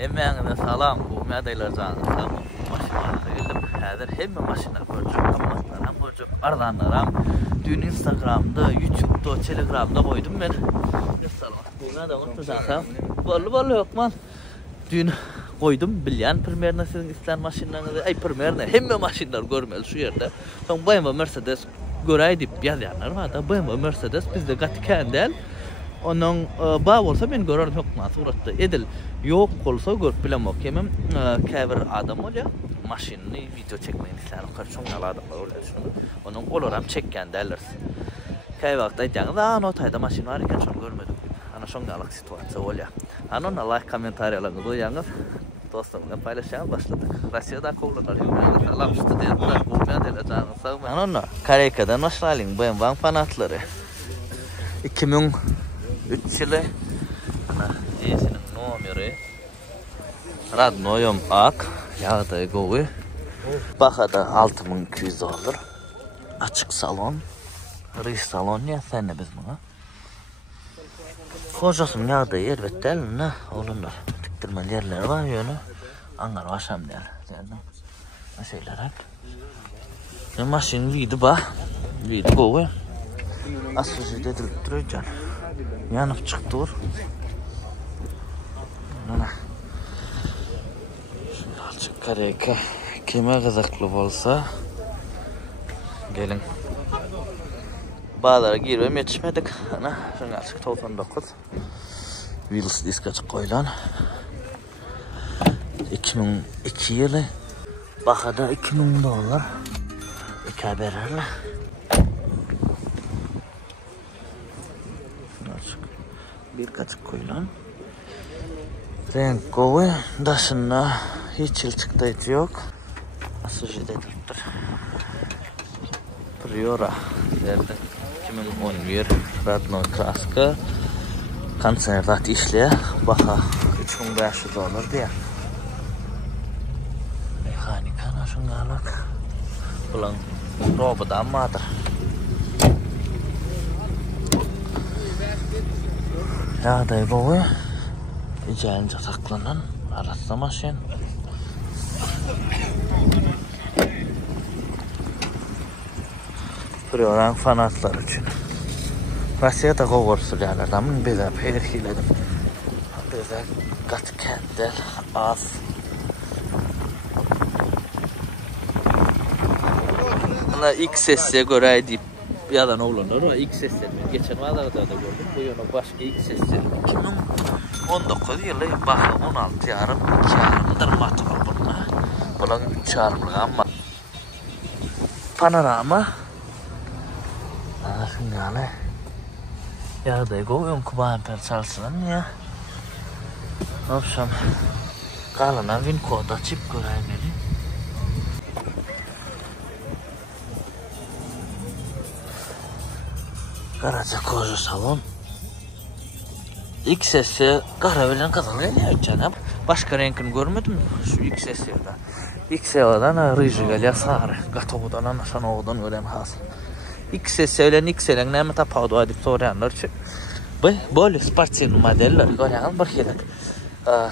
Hemen salam bu medaylar canı tam maşinlarga geldim. Hazır hemme maşinlar görjük, qammatlar ham görjük, arzanlar ham. Dün Instagram'da, YouTube'da, Telegram'da koydum ben. Salam. Bu medaylar tuzansam. Bollu yokman. Dün koydum bilyan primerna sizin islan maşinlarınızı. Ay primerna hemme maşinlar görmeli şu yerde. Son BMW Mercedes göray dip yazanlar var da BMW Mercedes bizde gatken del. Onun bağ olsa ben görürüm yok mu suratda edil yok olsa görüp bilemok hemem käbir adam olya maşinini video çekmeyin islar qarşın adamlar öyle şunu onun oloram çekken derler käy vaqtda aytganız ana tayda maşin var ekan şunu görmedik ana şondalyk situasiya olya ana like kommentariyalarınızı qo'yangiz dostlarımla paylaşmaya başladık. Rossiyada kovlalar yürüyorlar. Salam studentlar, bu medaylar canı sağ olun. Ana Koreyadan başlayalım BMW fanatları. 2003 yılı ana diyesinin numeri Radnoyum Ak yağda govi bakada 6200 olur açık salon riş salon ya sen ne biz buna hocasım yağda elbette eline olurlar diktirmeli yerler var yönü angar başam der şeyler hep maşin vidi bak vidi govi asıl edilip duruyor yanıp çıktı or. Ana. Şunu açık kareyka. Kime kızaklı olsa gelin. Bağlara girmem yetişmedik. Ana şunu açık 99. Wheels disk açık koyulan. 2002 yılı. Bakada 2000 dolar. 2 haberlerle. Bir kaçık koyulan. Renk kovu daşında hiç yılçıkta yok. Asıcı dedildir. Priora derdi. 2011 Radno Kraska konservat işle baka 3500 dolar diye. Mekanika naşıngalık. Bulan robot ammadır. Yağday govu icalince saklanan arasında maşin Priora'nın fanatlar için Rossiyada kovursularlardan bize peyirkiledim bize katı kendel az buna ilk sesiye göre deyip yalan oğlanlar o ilk sesleri geçen vazada da gördüm bu yana başka ilk sesleri 2019 yılı bakı 16 yarım 2 yarımdır motor bunlar bunun 3 yarımlık ama panorama şimdi ya da koyun kubahan persalsın ya akşam kalana win kod açıp görevleri Karaca koca salon. İlk sesi kahrabilen kazanıyor ne canım? Başka renkini görmedim şu ilk seslerden. İlk sesinden rıjı geliyor sarı. Gatoğudan anaşan oğudan öğren has. İlk sesiyle ilk sesiyle ne mi tapağdı adip sorayanlar için. Böyle sportif modeller görüyorlar bir kere.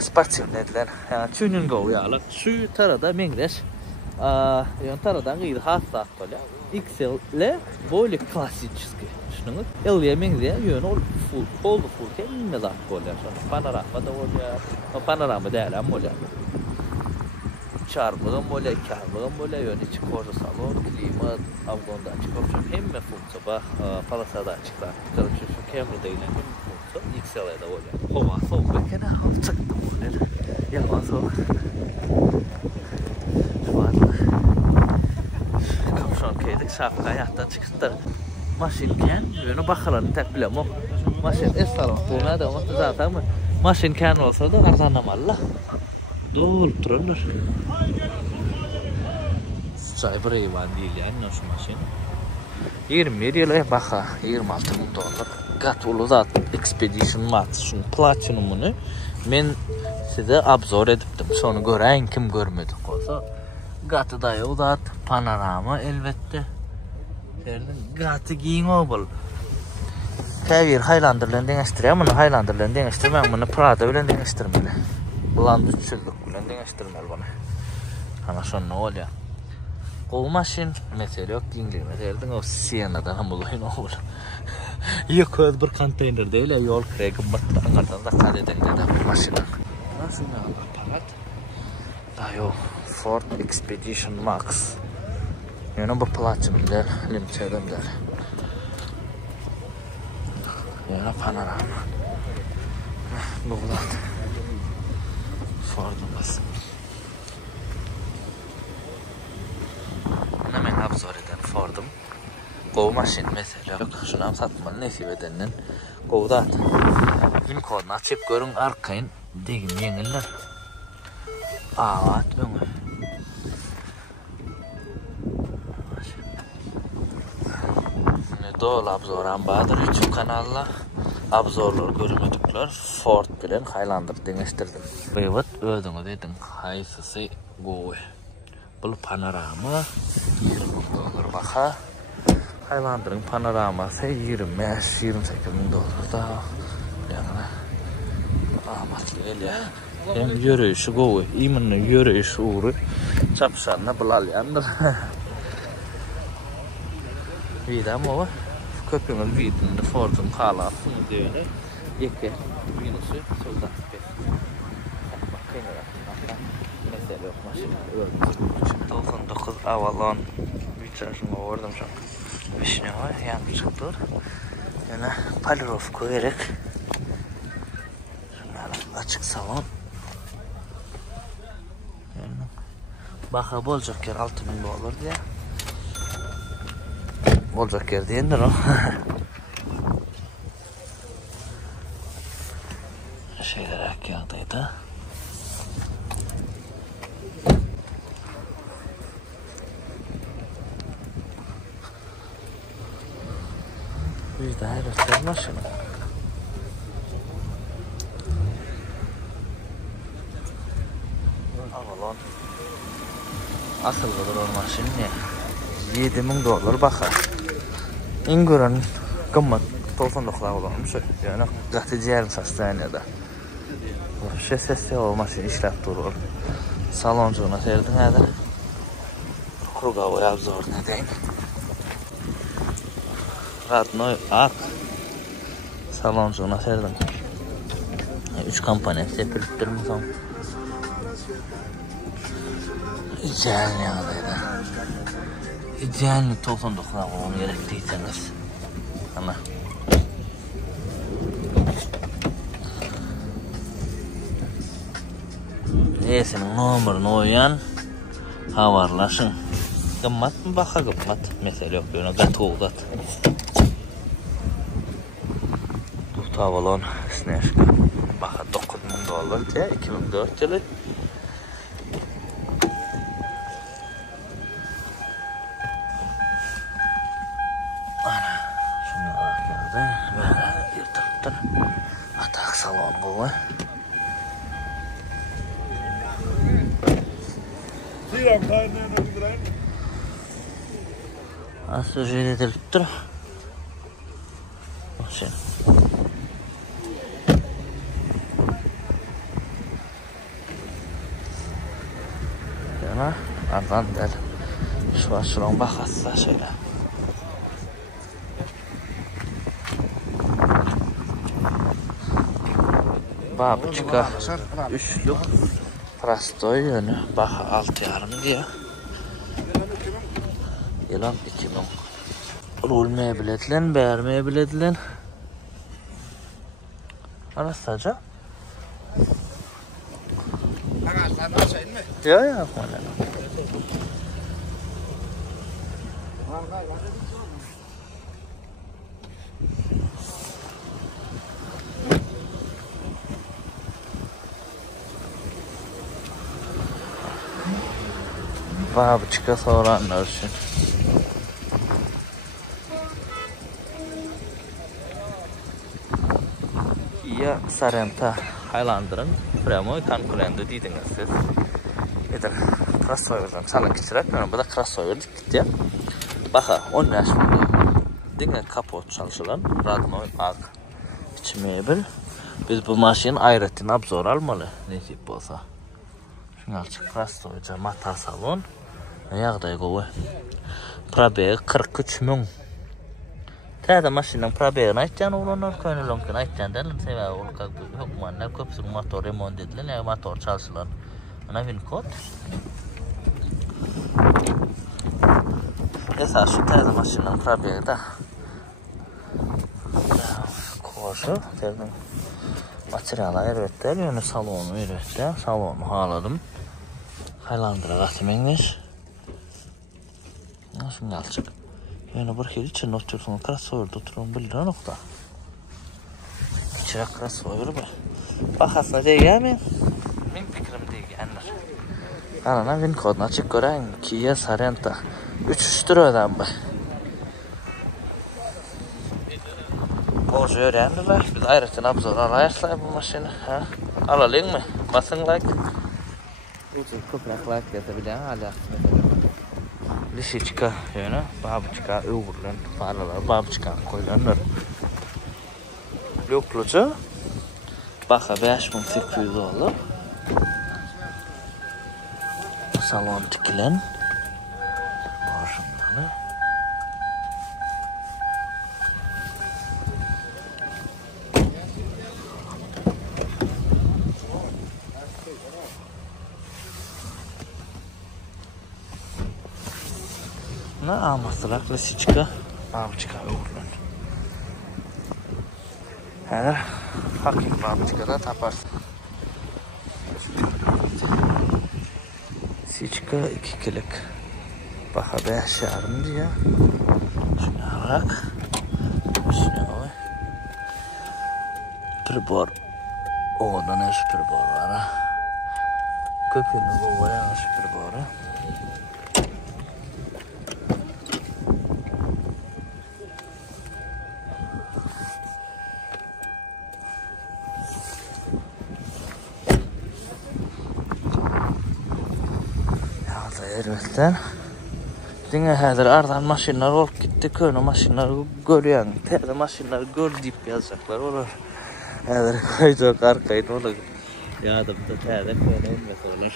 Sportif dediler. Yani tuning oluyorlar. Şu tarada mengleş. Yani taradan gıydı hasta oluyor. XL'le böyle klasik çizgi. Şunun L'ye yönü full kendine zat oluyor. Panorama da oluyor. Panorama değil ama oluyor. Çarpıdan böyle, karpıdan böyle yönü içi koca salon, klima, avgonda açık opsiyon. Hemme funksiyon bak, palasada açıklar. Şu kamera değil hem funksiyon. XL'e de oluyor. Hava soğuk bekene, hava çıktı oluyor. Yalan soğuk. Kaydık şapka hayattan çıktı. Maşinken yönü bakalarını tek bilem o. Maşin salon tuğuna da olması zaten mi? Maşinken olsa da arzanlamalı. Doğru dururlar. Cyber eyvan değil yani şu maşin. 21 yıla baka 26 bin dolar. Gat ulu zat Expedition Mat şunun platinumunu men size abzor ediptim. Sonra gören kim görmedi olsa. Gatı da yok zat panorama elbette. Gatı giyin obul. Kavir Highlander'la dengeştireyim bunu Highlander'la dengeştirmem bunu Prada ile dengeştirmeli. Havalandı 3 yıllık bilen deňeşdirmeli bana. Ana şonda bolýar. Gowy maşin mesele yok, diňli mesele o sienadan hem bolayın oğul. Yok öz bir konteyner değil, yol kiregi batranlardan da kadeden de maşina. Ana şuna aparat. Dayo Ford Expedition Max. Yani bu platinumlar, limitedimler. Yani panorama. Bu bulan. Ford'umuz. Buna men abzor eden Ford'um. Gowy maşin mesela. Şunam satmalı nesip edenin. Gowda at. Gün kodunu açıp görün arkayın. Degin yeňiller. At böňe. Dol abzoran badır YouTube kanalına abzorlar görmedikler Ford bilen Highlander deňeşdirdim. Evet özüňiz edin haýsysy gowy. Bu panorama $20,000 baha. Highlander'ın panoraması $25-28,000 da. Yani amatly elýär. Hem ýörüşi gowy, imini ýörüşi uğru çapşanna bulalýandyr. Vidam o. Köpüňiz widinde Ford'un halaty diýär. Ýeke minusu solda. Mesele yok maşina. 99 Avalon vitrajyny gördüm şak. Bişine var, yanlış çıktı. Yani palirof koyarak açık salon. Yani baha bolacak yer $6,000 diye. Bolacak yer diyendir o. Şeyler akkağıdaydı. Bir daha göster maşını. Avalon. Asıl kadar o maşın ne? $7,000 bakar. İngören kımmat 99 Avalon'muş. Yani gazeteci yarım hastanede. Şey sesli o maşın işlep durur. Saloncuğuna serdin hadi. Kurgavı abzor ne deyin. Radnoy ak saloncuğuna serdim. 3 kampanya sepilttirdim son. İdealni adaydı. İdealni 99 olmam gerektiyseniz. Ana. Senin numarını oyan havarlaşın. Gımmat mı baka gımmat? Mesele yok böyle gat oğdat. Avalon Sneshka. Baha $9,000 diye 2004 yılı. Ana. Şunu alaklarda. Böyle yırtırıptır. Atak salon bu. Asıl şey ediliptir. Şimdi. Ardan del. Şu aşırın bakası şöyle. Babıçka üçlük prastoy yönü. Baha 6,5 diye. Yılan 2000. Rulmeye biletilen, beğermeye biletilen. Arasaca. Ya ya. Babıçka soranlar için. Ya Sarenta Highlander'ın Premoy konkurenti deydiniz siz. Edir crossover'dan çalın kiçirek. Yani bu da crossover gitti. Baxa 10 yaşında. Diňe kapot çalışılan Radnoy ak. İç mebel. Biz bu maşini ayrettin abzor almalı. Nesip olsa. Şunu açık rastoyca mata salon. Yağday qovu. Probegi 43 000. Täze maşynyň probegini aýtjan ulanlar köňelonkin aýtjan dälin sebäbi ol hökmanlar köpsüň motor remont edilen, motor çalşylan. Ana bin kod. Esa şu täze maşynyň probegi da. Koşu, täze materialy eretdi, ýöne salonu eretdi. Salonu haladım. Haylandyra gatymengmiş. Nasıl alçık? Yani bir hil için otursun, crossover oturun bildiğin nokta. İçeri crossover be. Bakasına değil mi? Benim fikrim değil yanlar. Anana bin kodunu açık gören Kia Sorento 3 liradan be. Borcu öğrendi be. Biz ayrıca nabzor alayarsa bu maşını. Alalım mı? Basın like. Ucuk köprak like yazabilen hala. Lişiçka yani babıçka öğürlen paralar babıçka koylanlar. Lokluca baka 5800 olur. Salon tikilen başımdalı. Ne amasılar lişiçka babıçka öğürlen. Her hakik babıçkada taparsın. Siçka 2 kilik. Baka 5 yarım diye. Şuna bak. Şuna bak. Pribor. Oğlan eş pribor var ha. Köpünü bu var eş pribor ha. Ermekten. Dine häzir ardan maşinlar olup gitti. Köne maşinlar görýän. Täze maşinlar gör diýip ýazjaklar olar. Häzir gaýjak arkaýyn olar. Ýadymda täze köne emmes olar.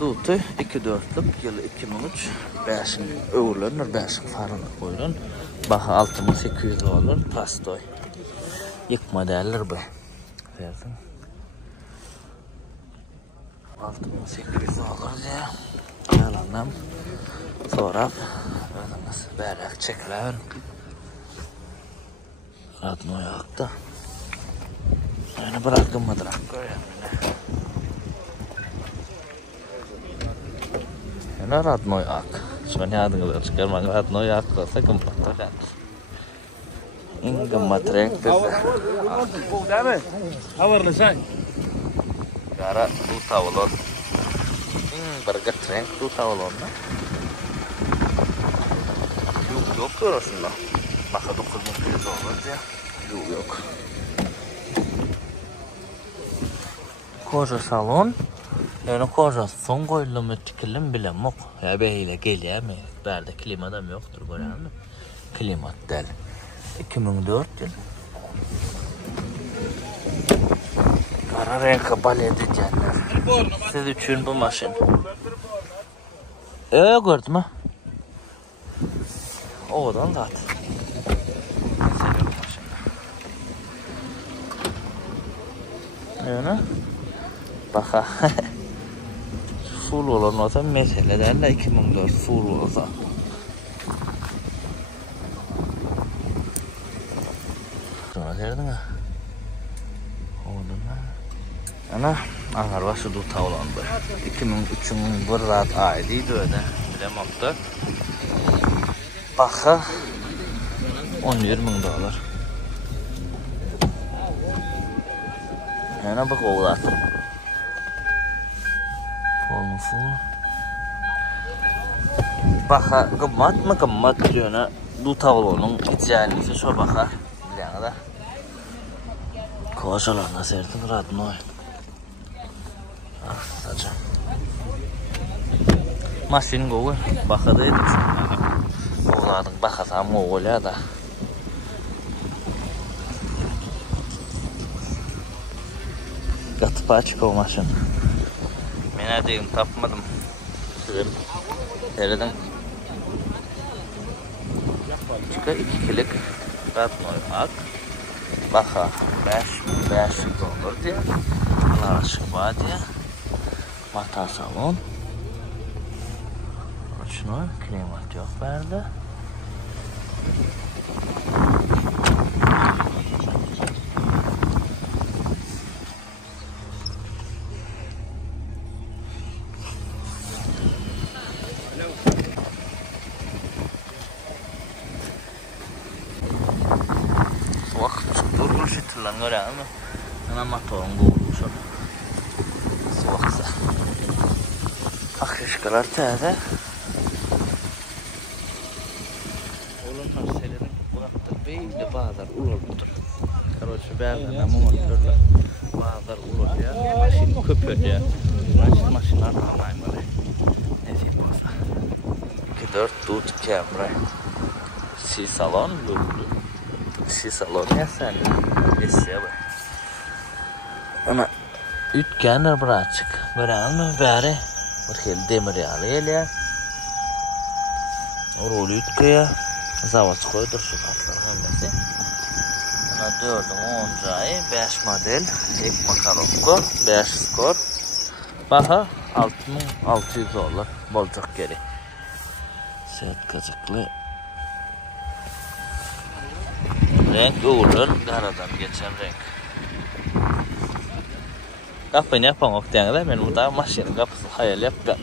Duty 2-4'lük ýyl 2003 5 öwrlenir 5 farly goýulan. Baha 6800 olur. Pastoy. İlk modeller bu. Verdim. 6800 olur diye. Yalanlam. Sonra özümüz berek çekilen. Radno yaktı. Yani bırakın mıdırak görüyorum. Yani radno yak. Şu an yadınızı çıkarmak radno yaktı. Sakın patlar. İn gımmat renk dedi. Bu değil mi? Havarlı sen. Gara bu tavlon. Bergat renk bu tavlon. Yok görürsün lan. Baka 9.200 olur diye. Yok. Koca salon. Yani koca son koyulma tikilim bilem yok. Ya beyle geliyor mi? Berde klimadan yoktur böyle mi? Klimat del. 2004 yıl. Kara renk bal edeceğler. Siz üçün bu maşin. Gördüm ha. Oğlan zaten. Seviyorum maşinler. Yani. Baka. Full olan olsa mesele derler 2004 full olsa. Şuna derdin ha. Oğlan ha. Ana. Anlar başı du tavlandı. 2003'ün bir rahat aileydi öyle. Bilemokta. Baka. 11.000 dolar. Yani bak oğlatım. Formu full. Baka gımmat mı gımmat diyor. Du tavlanın idealisi şu baka. Bilene de. Kovaşalarına serdim radno. Sadece. Maşin goğu bakadaydı. Oğladın bakasam oğulya da. katıp açık o maşın. Mene deyim tapmadım. Sürüm. Tereden. Çıka 2 kilik. Katnoy ak. Baka 5 olur diye. Alaşık var diye. Mata salon. Şunu klimat yok verdi. Lan görüyor musun? Hemen motorun kovulmuşum. Soğuksa. Akışkalar teyze. Oğlum tarselerin bıraktır. Beyli bazılar ulurdur. Kardeşim beğendiğinde muhattırlar. Bazılar ulur ya. Maşin köpür ya. Maşin arkamayım böyle. Ne diyeyim olsa. 2-4 tut kamera. Si salon lullu. Si salon ya sen. Neyse bak. Ama ütkenler bura açık. Gören mi bari? Bir hel demir yalı ya. Orolu ütkeye zavod koydur şu patlar hemmesi. Ana 4'ün 10 ayı 5 model. İlk makaronko 5 skor. Baha 6600 dolar. Bolcak geri. Set kazıklı. Renk olur, daradan geçen renk. Kapıyı yapmak diyene ben burada maşinin kapısı hayal yaptım.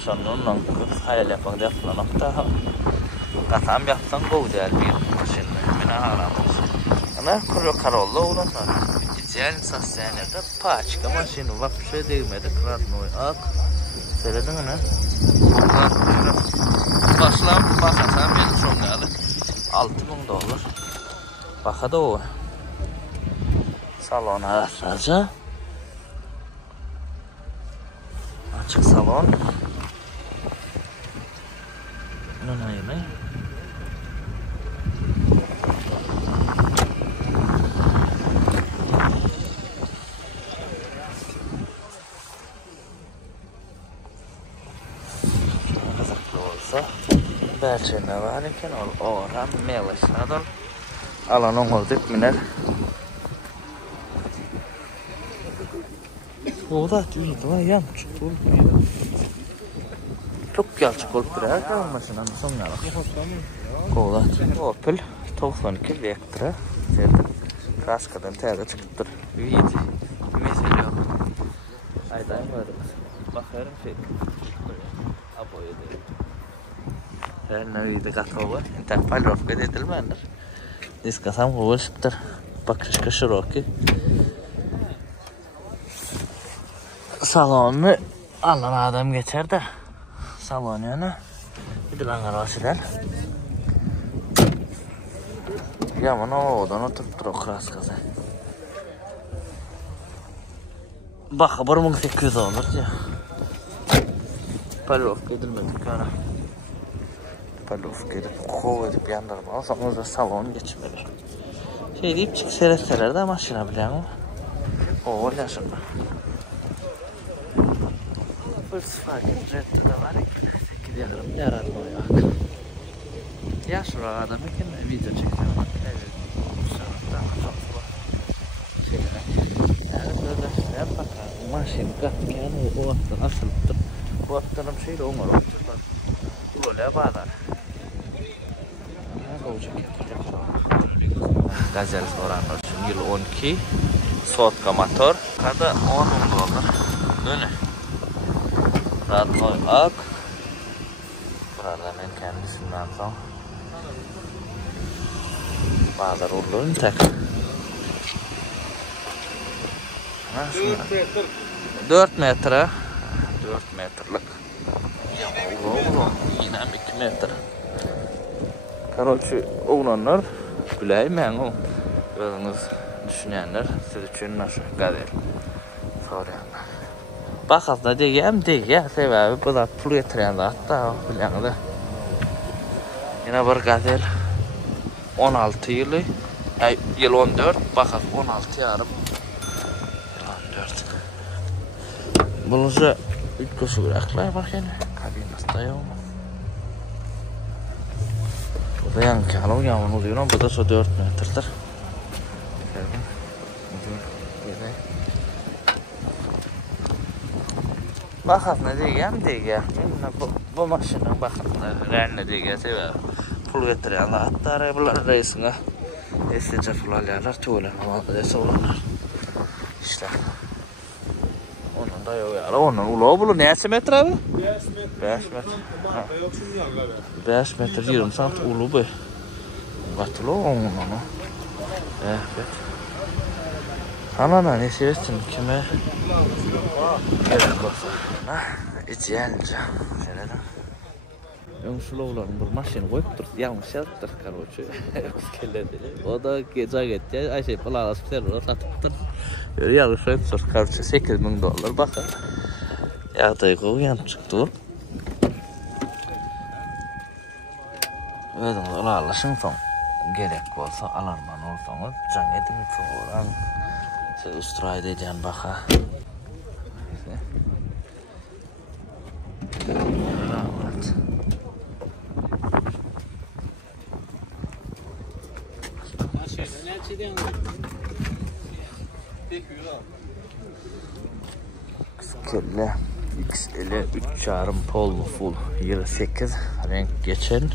Sonundan hayal yapmak yapılan nokta. Katam yapsan bu değil bir maşinle. Ben ağlamış. Ana kuru karollu olanlar. Gideceğin sasyonelde paçka maşini var bir şey değmedi. Kratnoy ak. Söyledin mi? Başlam bakasam ben çok geldi. 6000 dolar. Bakada o. Salon araçlarca. Açık salon. Ne yemeği? Kazaklı olsa belçene var iken o oran meleşadır. Alanın olduk miner. O da düğündü var ya çık olmuyor. Çok gerçek olup duruyor ya maşının sonuna bak. Koğlat. Opel 92 Vectra. Kaskadan teyze çıkıptır. Üyedi. Mesele yok. Aydayım var. Bakıyorum şey. Aboyu değil. Her nevide katova. İnterpal rafka edilmendir. Diskasam kovuşuptur. Bakışka şiroki. Salonu alan adam geçer de. Salon yani. Bir de lan arasılar. Yaman odan oturup dur o kras kazı. Bak 1800 olur ya. Palovka edilmedik yani. Palovka edip kov edip yandırma olsanız da salon geçmeler. Şey deyip çık seyretseler de maşina bilen o. O yaşın. Volkswagen Jetta da var. 8 yarım yaratmıyor bak. Ya şurada adam için video çekiyorum. Evet. Sanattan çok var. Yani böyle işte bakalım. Maşin katken o vaktin asılıptır. Bu vaktinim şeyle umar oturlar. Böyle bağlar. Ne olacak yapacak? Gazel soranlar için yıl 12. Sotka motor. Kada 10 dolar. Döne. Kratnoy ak. Burada ben kendisinden sonra bazı rollerini tek. 4 metre. 4 metrelik. Oğlum yine 2 metre. Короче, oğlanlar bileyim o. Özünüz düşünenler siz için nasıl kader soruyorlar. Bakazda diyeyim sebebi bu da pul getiren de hatta bilen de. Yine bir gazel 16 yılı yıl 14 bakaz 16 yarım 14 Bulunca ilk koşu bıraklar bakayım. Kabinası da yok. Bu da yankı halı yağmur oluyor ama bu da 4 metrdir. Bakın ne diyeceğim diyeceğim. Bu maşının bakın ne diyeceğim. Pul getiriyorlar. Hatta arabalar reisine. Esnece pul alıyorlar. Tuğlen ama dese olanlar. İşte. Onun da yok ya. Onun ulağı bulu neyse metre abi? 5 metre. 5 metre 20 sant ulu bu. Katılı onun onu. Evet. Anana ne seversin kime? Gerek olsa. İçeğince. Şöyle de. Yoğunşulovların bir maşını koyup durdu. Yanlış yaptır karoçu. Keskelledi. O da gece gitti. Ayşe palalas bir satıp durdu. Böyle yanlış yaptır karoçu. $8,000 bakın. Yağdayı koyuyan çıktı. Ödüm alaşın son. Gerek olsa alarman olsanız. Can edimi çoğuran. Siz ustura edeceğim baka. Rahat. Kelle XL 3 çarım pol full 28 renk geçen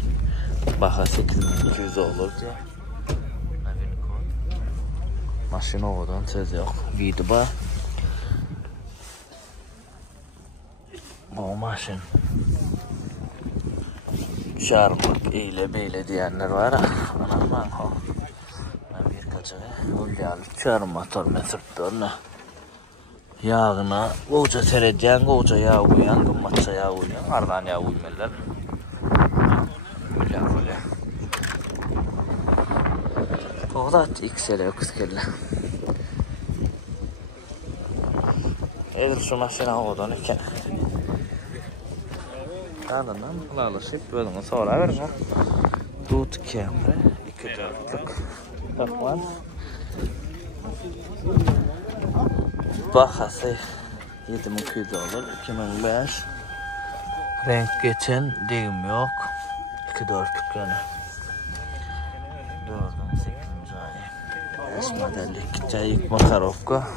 baka 8.200 olur diye. Maşına oradan söz yok. Videoda bu maşın çarmık eyle beyle diyenler var ha. Anam o. Ben birkaç ay ulyalı çarm motor mesutlarına yağına koca tereyağın koca yağ uyan kımmatça yağ uyan ardan yağ uymeler ulya ulya Koğdat XL yok kelle. Edir şu maşina oradan iken ardından alaşıp bölümü sonra verin ha. Dut Camry 2.4'lük takvan. Bakası $7,200 2005 renk geçen deyim yok 2.4'lük yani 4'ün 8. ayı 5 modellik Cayık Makarovka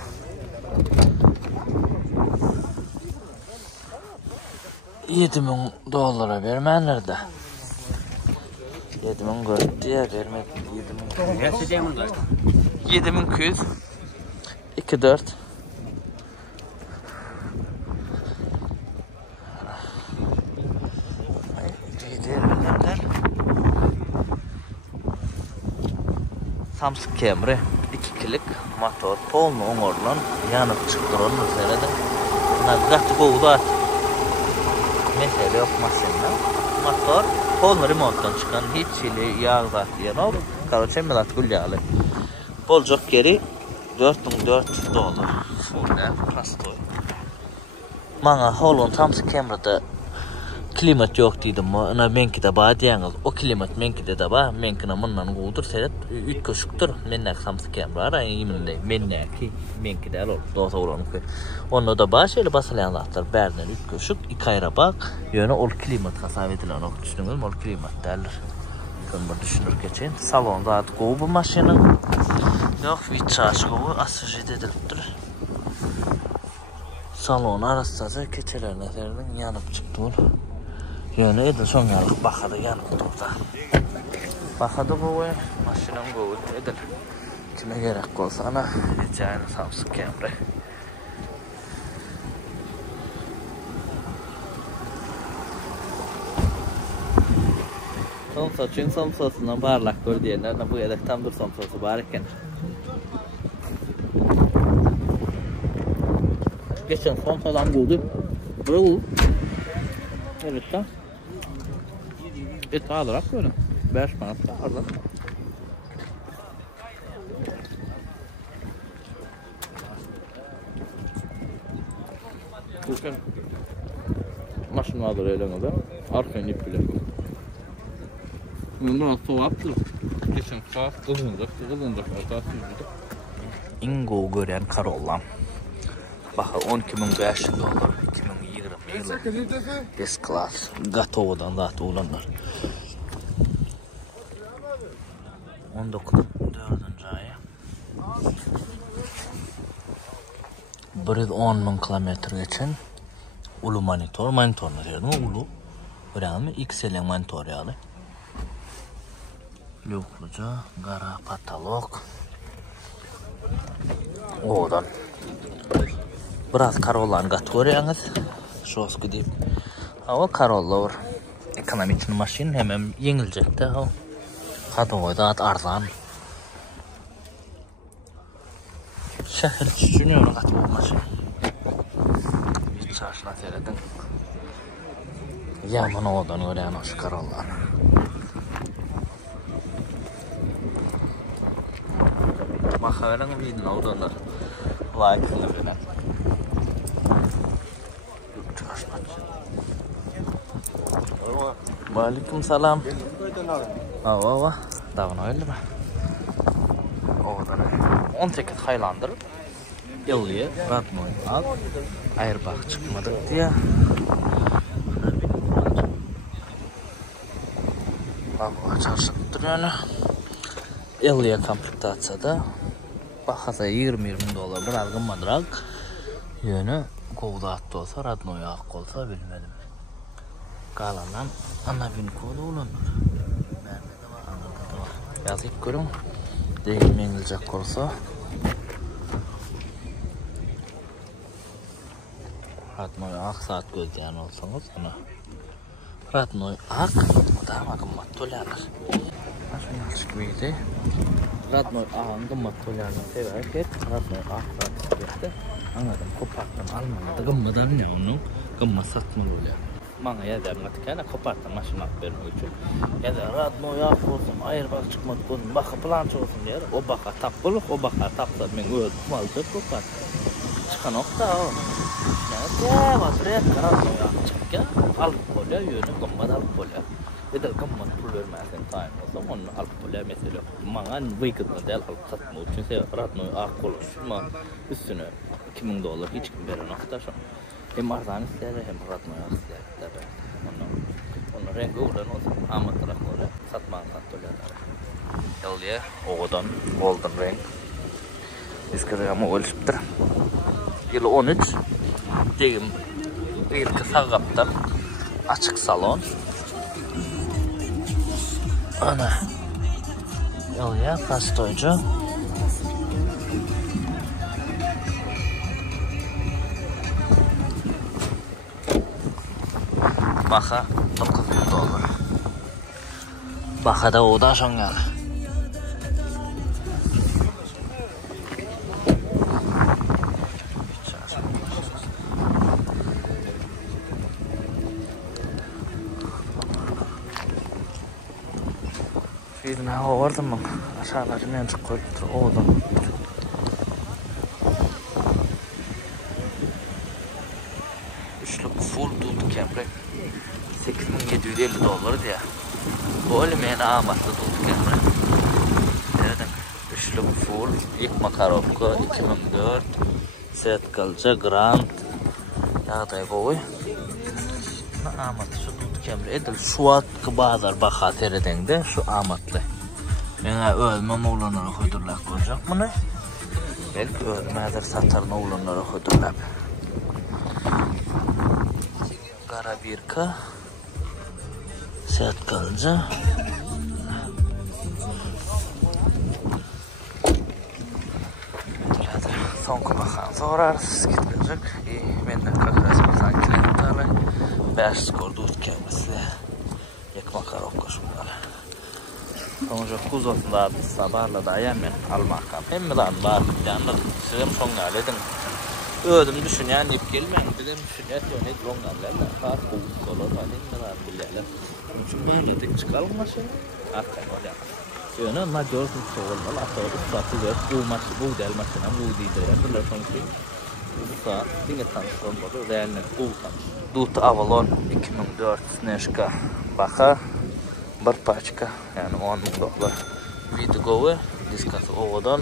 $7,000 vermenler de 7.000 diye vermedim 7.200 2.4 Samsung Camry 2'lik motor polnu oңorlan yanıp çıktırın meselede nagatı boğdu mesele yok maşinda motor polnu remontdan çıkan hiç ile yağ diye no karoçe milat gulyalı bolcok geri $4,400 full pastoy mana holon Samsung Camry'da klimat yok dedim ama menki de bağ diyanız o klimat menki de bağ menkine bundan qoğdur seyret 3 köşüktür mennek Samsung Camry ara yeminde menneki menki de olur doğsa olanı onu da bağ şöyle basılayanlar berden 3 köşük 2 ayra bak yöne ol klimat hesap edilen o düşündünüz ol klimat derler bunu düşünür geçeyim salon rahat qoğu bu maşının yok hiç açık qoğu asıcı dediliptir salon arasında keçeler neserinin yanıp çıktı yani edin son yanık bakadı yanıp durdu. Bakadı bu maşinem bu edin. Kime gerek olsa ana ricayını Samsung Camry. Son saçın son sosundan parlak gör diyenlerden bu yedek tam dur son sosu bariken. Geçen son falan buldu. Bravo. Evet tamam. Et alarak böyle 5 manat aldım. Bakın. Maşın alır elime de. Arkaya ip bile. Bundan soğuktı. Geçen saat kızınacak. Ingo gören Karollan. Baha 12.500 dolar 2020 yılı. S-Class Gatovo'dan zaten olanlar. 19'un 4. ayı. 110.000 kilometre geçen ulu monitorunu derdim o ulu. Burası XL monitor yani. Lukluca, gara patalok. Odan. Biraz Corolla'nı kategoriyaniz. Şosku deyip. O Corolla var. Ekonomik maşin hemen yenilecek de o. Kategoride arzan. Şehir düşünüyor onu katma maşin. Bir çarşına seyredin. Yaman odan öğren o şu Corolla'nı. Bakıyorum videoda odanlar. Like'ını veren. Waalaikumsalam. Ava. Davno öyle mi? Oradan 18 Highlander. Yıllıya Radmoy al. Airbag çıkmadı diye. Hava çarşıp duruyor. Yıllıya komplektasyada. Bahasa 20 dolar bir algın madrak. Yönü kovda attı olsa Radmoy ak olsa bilmedim. Kalandan ana bin kodu olanlar. Yazık görün. Değil mengilecek olsa. Radmoy ak saat gözleyen olsanız ona. Radmoy ak. O da ama gımmat tolarlar. Şunu açık bildi. Radmoy akın gımmat tolarlar severken Radmoy ak saat gözleyen. Anladım. Koparttan almamadı. Gımmadan ne onun? Gımmat satmalı oluyor. Bana yazarlar ki koparttan maşını alıp vermek için. Ya Radmoy ak olsun, airbag çıkmadı olsun, baka plança olsun diye. O baka tap buluk, o baka tapsa ben öldüm alıp koparttım. Çıkan nokta o. Yani batırıya Radmoy ak çıkken alıp oluyor, yönü gımmat alıp oluyor. Ya da gımmat pul vermezsen time olsa onu alıp oluyor mesela. Bana vıykıdını değil alıp satmak için Radmoy ak olsun. Üstüne 2000 dolar hiç kim veren nokta şu. Hem arzan ister hem Radmoy ak ister. Onu rengi uğran olsun. Amatrak oraya satmağın satılıyorlar. Yıllıya oğudan golden renk. Eskirgama ölçüptür. Yılı 13. Degim ilki sağaptır. Açık salon. Ana. Yıllıya pastoycu. Baha 9.000 dolar. Baha da o da şon geldi. Şiirin hava vardı mı? Aşağıda ne çık koyup o da. Üçlük full dudu kemre. 8.750 dolar diye. Bu ölümeyene amatlı dudu kemre. Nereden? Üçlük full. İlk makarovka 2004. Set kalca Grand. Yağday koy. Amatlı şu dudu kemre. Edil şu at bazar baka tereden de şu amatlı. Bana ölmem oğlanlara koydurlar koyacak bunu. Belki ölmedir satarına oğlanlara koydurlar. Kara birka Seat kalınca son bakan sorarız gidecek. Benden kakras basan klientlerle 5 skor dut kelmesi yakma karok koşumlar. Sonuçta kuzatında sabahla da yemen almakam. Hem mi lan var yanında sığım son galedin. Ödüm düşünen deyip gelmeyin. Bizim düşünet yönet longarlarla kar kovuz kolor halin neler bilerler. Çünkü bağladık çıkalım maşını. Arkan o ya. Yönü ma görsün soğulmalı. Atağıda satı gör. Bu del maşına bu diyeceğim. Bunlar sonuçta bu saat dinle tanıştırılmadı. Realine bu tanış. Dut Avalon 2004 Sneshka Baha. Bir paçka. Yani 10.000 dolar. Videogo'u diskası oğudan.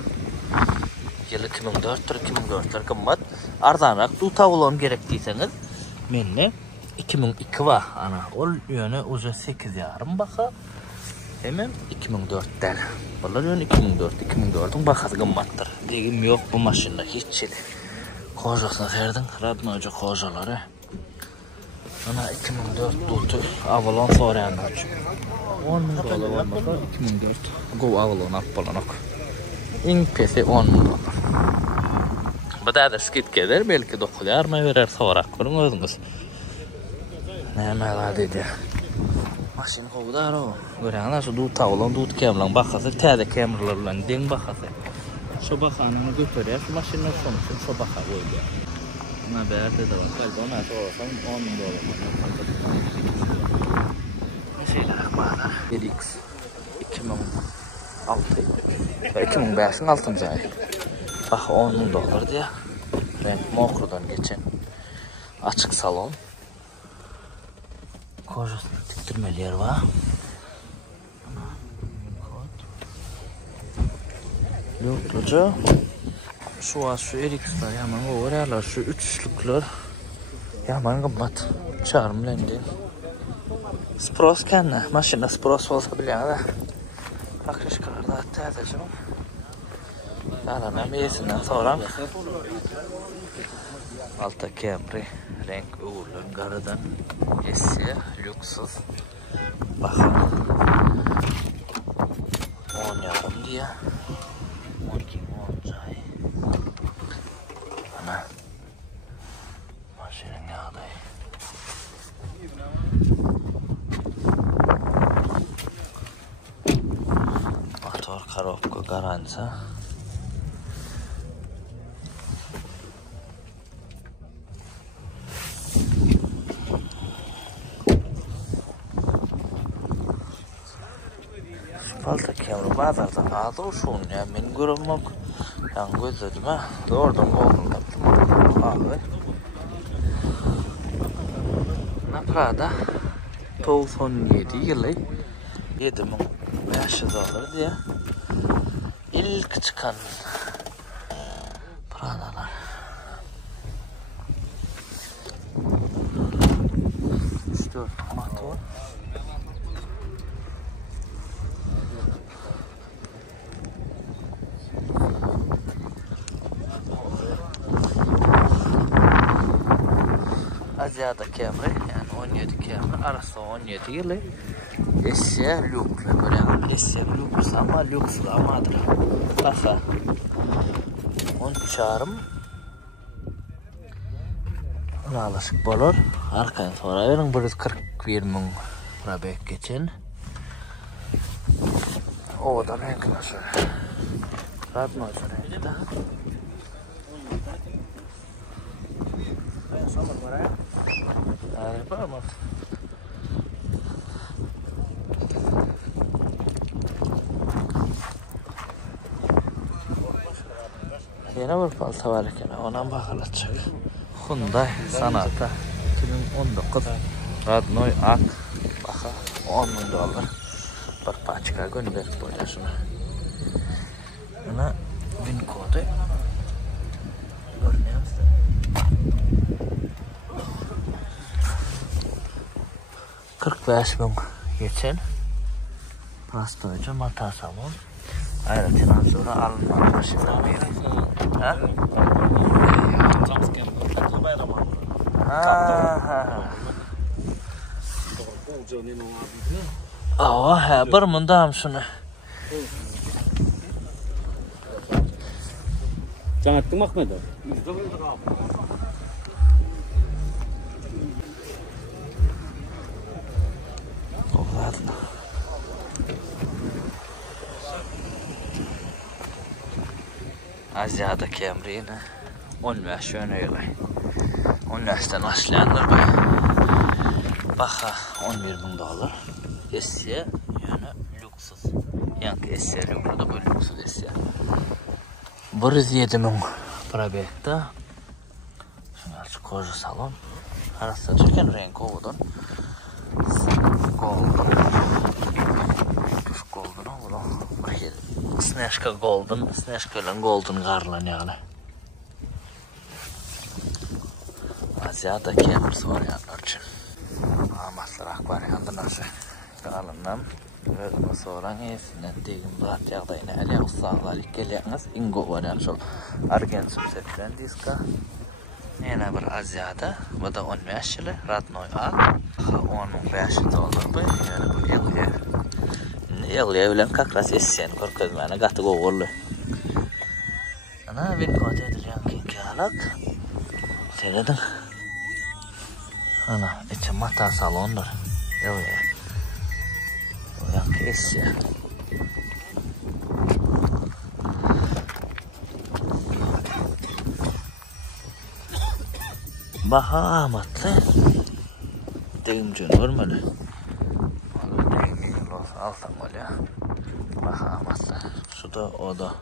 Yılı 2004'tür. 2004'ler kımmat. arzanrak duta olom gerek diyseniz menne 2002 var ana ol yöne uca 8,5 baka hemen 2004'ten bunlar yöne 2004'ün bakası gımmattır degim yok bu maşinda hiç çeli kojasına serdin radnoca kojaları ana 2004 dutu Avalon soranlar 10 000 dolar olmasa 2004 go Avalon appalanok in pesi 10 000 dolar bu da skit gelir belki 9 mı verer sorak kurun özünüz ne dedi maşin kovdar o görənglər şu dut tavlan dut kemlan bakası tədə kameralarla den bakası şu bakanını götürər şu maşının sonuçta şu baka qoyuyor buna bərdə də var qalb ona sorsan 10 000 dolar ne şeyler bana RX 2006 ve 2005'in 6. ayı bak 10 000 dolar diye renk mokrudan geçen açık salon kojasında diktirmeler var. Yok hoca. Şu an şu RX'ler yaman overerler şu üçlükler yaman gımmat. Çarmlendi. Spros kendine. Maşina Spros olsa bile ya da. Akışkalarda hatta edeceğim. Yalanam iyisinden sonra. Altta Camry. Renk uğurlu garıdan. Esi lüksüz. Bakın. 10 yarım diye. 12 ay. Ana. Maşinin yağdayı. Motor коробка garantisi. Falta kemri bazardan aldı uşun ya men görünmek yan gözledim ha doğrudan boğuldattım abi Naprada 97 yılı 7.500 dolar diye ilk çıkan Pradalar 3-4 motor Azia'da Camry yani 17 Camry arası 17 yılı eşya lüks böyle eşya lüks ama lüks amadır kasa 10 çarım ona alışık olur arkaya sonra verin 141 000 rabek geçen o da renkli şöyle radno renkli Vamos. Yine bir palta var iken ona bakılacak. Hyundai Sonata 2019 Radnoy Ak baka 10 000 dolar bir paçka gönderip koyuyorsun. Buna VIN kodu görünüyor musun? $45,000 geçen Pastoyca mata salon ayrıca sonra alınmadı başından beri ha? Ha bir mundam şunu Jangan tumak mı da? Azia'da Camry'ni 15 yöne yılı 15'ten başlayanlar baka 11 000 dolar Esya yönü lüksüz yani Esya lüksüz da böyle lüksüz Esya 107 000 probekta şuna şu koca salon arasında çıkan renk oğudun golden tuş golden oğudun Sneshka golden Sneshka ile golden garlan yani Asya'da kemir sorayanlar için. Amatlar akbaryandan aşı. Kalınım. Özüme soran esinden degim zat ýagdaýyna elýär ussaglar gelýäňiz ingo baryan şol Argentum sepden diska. Ene bir Asya'da bu da 15 ýyly Radnoy al. 15 dollar bu. Yani bu Elýär bilen kakras essen görkezmäne gaty gowurly. Ana ben kote edilýän kinkalak. Senedin. Ana içi mata salondur. Elýär. Oyak esya. Baha amatlı. Degimcen görmeli. Los altan gol ya. Baha amatlı. Şu da o da.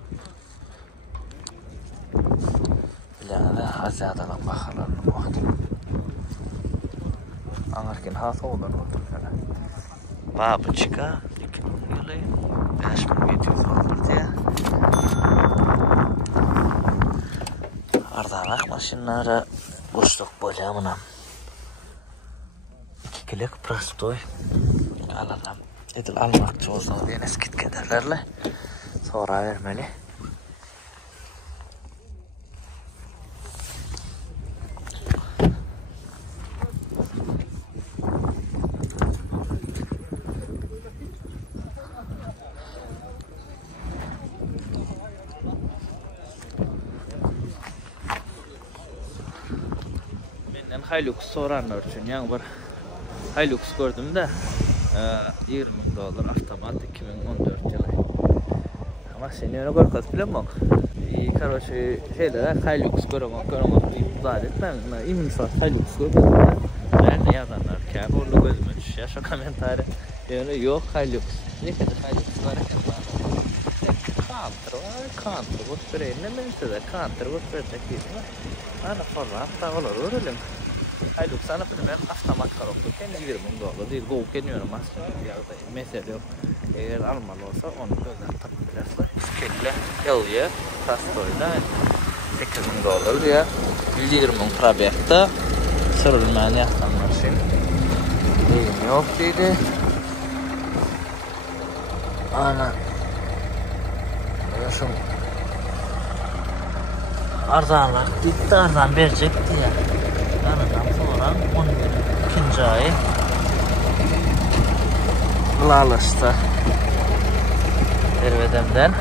Bilene Asya'dan bahalarını baktım. Anarken has oğlan oldum hele. Babuçka 2000 yılı 5700 olur diye. Ardanak maşinlara boşluk bolyamına. 2 kilik prostoy alalım. Edil almakçı olsanız diye eskit kederlerle sonra vermeli. Hilux soranlar için yani bir Hilux gördüm de 20 dolar avtomat 2014 yılı. Ama seni öyle görkaz bilemem. Короче, şeyde Hilux göremem deyip zat etmem. İmin saat Hilux gördüm de nerede yazanlar ki orada gözüme düşüyor şu komentarı. Yani yok Hilux. Ne kadar Hilux var ya. Counter göstereyim ne mesela counter gösterecek mi? Ana falan da olur öyle mi? Hilux sana primer avtomat karoktu. Kendi 20 dolar değil. Go keniyorum aslında. Mesela yok. Eğer almalı olsa onu gözden takılırsa. Skelle Elya Pastoy'da 8000 dolar ya. 120 probekta sürülmeni yaptan maşin. Neyim yok dedi. Ana. Yaşım. Arzanlar gitti arzan verecekti ya. Aradan sonra 12. ay Lalış'ta Ervedem'den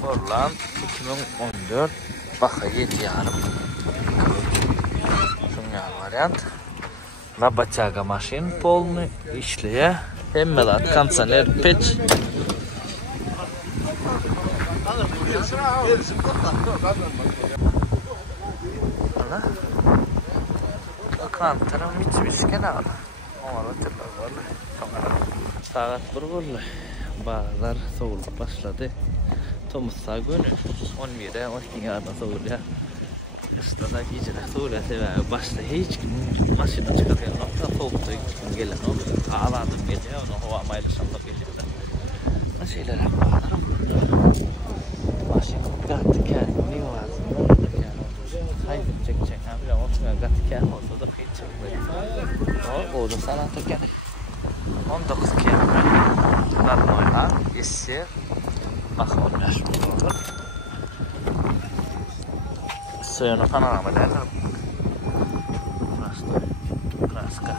Forland 2014 Baha 7,5 Şunyan variant Rabachaga maşin polny işleye Hemmelat kansaner peç Ana Kantarım Mitsubishi al Omalı tırlar var Saat 1 oldu Bağlar soğulup başladı Tomuzsa günü 11'de 12 yardan soğuluyor Kıştada geceler soğuluyor sebebi başta hiç maşına çıkartıyor nokta soğukta gelen o ağladım gece onu hava mayılışanla gecede şeylere bağlarım maşın gattı kendini vazım hayır çekecek abi ama gattı kendini olsa da hiç çekmedi o da sanatı gene 19 kilometre Radnoy'a Yesir Bak 15 olur Suyunu panorama derler Kraska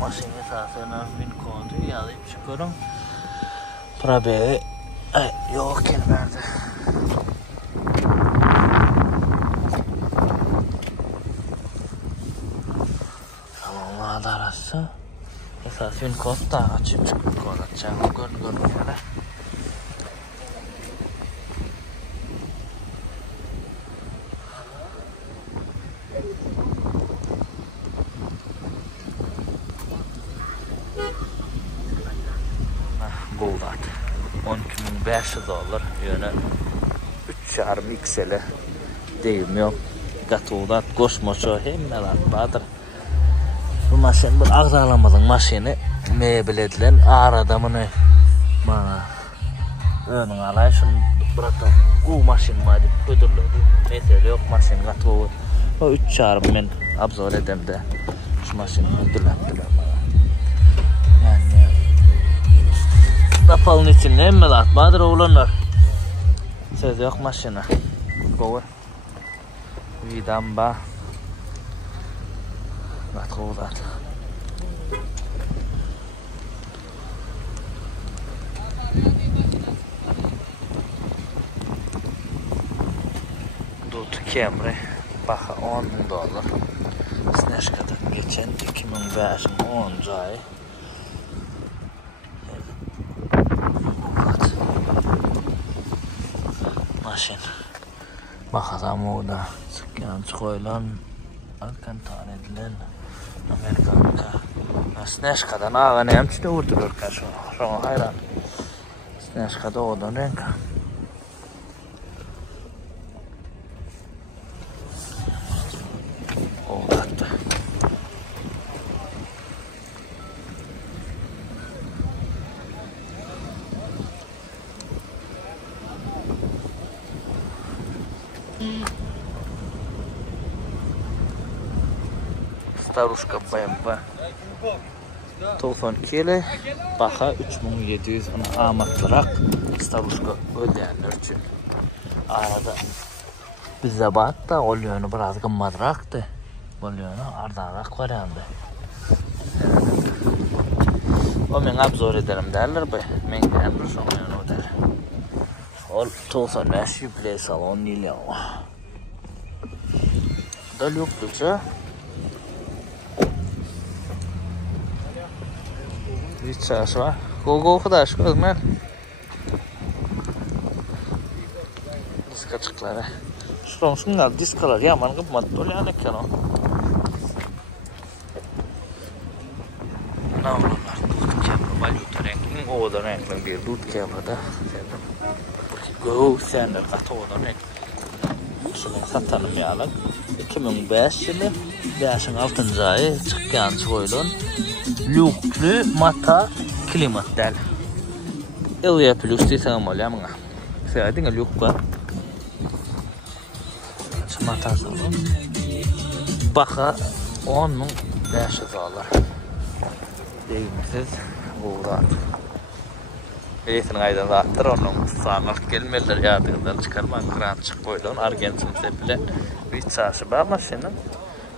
Maşin esasına bin kodu yazıp çıkıyorum Probeyi yok gelmedi Tamam arası esas bin kod da açıp çıkıp kod atacağım görün şöyle Gold $12.500 yöne 3,5 XL deyim yok. Gatuvdat goşmoço hemmeler badır. Bu maşin bir ağzalamadın maşini mebel edilen ağır adamını bana önün alay şunu bırakalım. Bu maşin madem ködürlüdü. Mesele yok maşin gatuvu. O 3,5 men abzor edem de şu maşini öldürüldüler bana. Yani rapalın içinde hemmeler badır oğlanlar. Söz yok maşina. Gover. Vidam ba. Gatuvat. Dut Camry baha $10.000. Sneshkadan geçen 2005'in 10. ayı. Maşin. Bakasam orada sıkyan çıkoylan Alcantar edilen Amerikanka. Sneshkadan ağanı hemçide vurdurur kaşı. Şuna hayran. Sneshkada odan renka. Oldattı. Старушка BMW 92 yılı baha 3700 amatlırak Starушка ödeyenler için arada bize battı o yönü biraz gımmadıraktı bu yönü ardarak varandı o men abzor ederim derler be men gelmiş o yönü öder ol 95 yüpley salon değil o da yoktukça Вичаш, va? Go xudosh ko'zman. Diska chiqlari. Shunlar diskalar yaman qimmat bo'lgan ekan o. Navlar dut kamera valyuta rangning o'da rangning bir dut kamerada. Go sender qato'dan rang. Shuni satanım yalan. 2005 yılı 5-6 ayı çıkan çoylun. Lüklü mata klimat del. Ilya plus desem olya mına. Sevdin ya lükla. Şu mata salon. Baka $10.500. Deyimsiz uğrar. Bilesin aydan zattır onun sağlık gelmeler yadığından çıkarman kran çık koydun Argentin seple bir çarşı var maşının.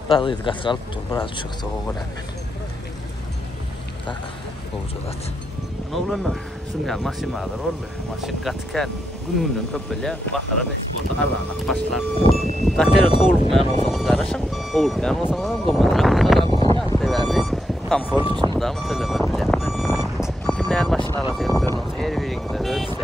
Bazı izgat kalıp dur biraz çok soğuk olan ben. Tak, olacak. Ne olanlar? Sungal maşin alır oldu. Maşin katken gününün köpele bakara esporta aranak başlar. Kateri toğulmayan olsanız karışın. Toğulmayan olsanız gomanlar severdi. Konfor için de ama söylemem. Kimler maşin alır yapıyorlar. Her birinde ölçüsü